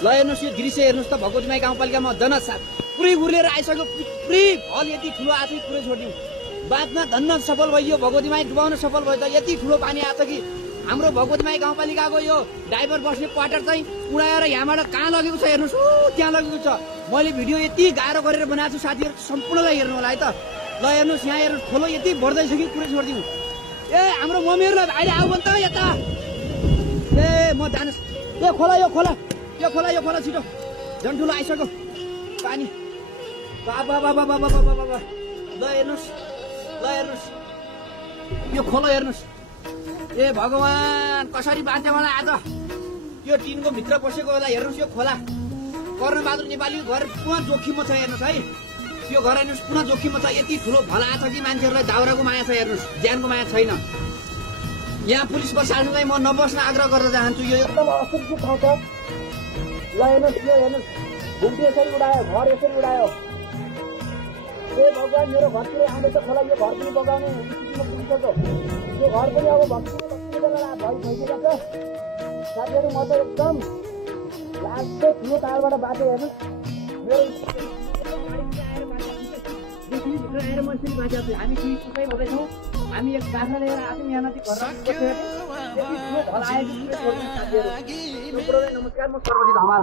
ल हेर्नुहोस् यो दृश्य हेर्नुहोस् त भगवतीमाई गाउँपालिकामा पुरै उर्लेर आइसक्यो पुरै हल यति ठुलो आएको थियो पुरै छोडिदिउँ बादमा धन्न सफल भयो भगवतीमाई डुबाउन सफल भयो त यति ठुलो पानी आएको कि हाम्रो भगवतीमाई गाउँपालिकाको यो ड्राइभर बस्ने क्वार्टर चाहिँ उडाएर यहाँबाट कहाँ लगेको छ हेर्नुहोस् त्यहाँ लगेको छ मैले भिडियो यति गाह्रो गरेर बनाएको छु साथीहरू सम्पूर्णलाई हेर्नु होला है त ल हेर्नुहोस् यहाँ हेर्नुहोस् खोलो यति बढ्दैछ कि पुरै छोडिदिउँ ए हाम्रो मम्मीहरूलाई अहिले आऊ भने त यता ए म जानुहोस् यो खोला छिटो झन् ठुलो आइसक्यो पानी बाबा ल हेर्नुहोस् यो खोला हेर्नुहोस् ए भगवान कसरी बाँच्यो मलाई आज यो टिनको भित्र पसेको बेला हेर्नुहोस् यो खोला कर्णबहादुर नेपाली घर पुनः जोखिममा छ हेर्नुहोस् है यो घर हेर्नुहोस् पुनः जोखिममा छ यति ठुलो भला छ कि मान्छेहरूलाई दाउराको माया छ हेर्नुहोस् ज्यानको माया छैन यहाँ पुलिस प्रशासनलाई म नबस्न आग्रह गर्न चाहन्छु यो एकदम असुरक्षित ठाउँ छ ल हेर्नुहोस् घुम्ती यसरी उडायो घर यसरी उडायो ए भगवान मेरो घरतिर आउँदैछ खोला यो घर पनि बगाउने स्थितिमा पुगिसक्यो यो घर पनि अब भइसकेको छ साथीहरू म त एकदम लास्टै ठुलो तारबाट बाटो हेर्नुहोस् मेरो आएर मान्छेले बाँचेको थियो हामी सुकै हुँदैछौँ हामी एक बाख्रा लिएर आफै मेहनती गरेर नमस्कार म सर्वजित हमाल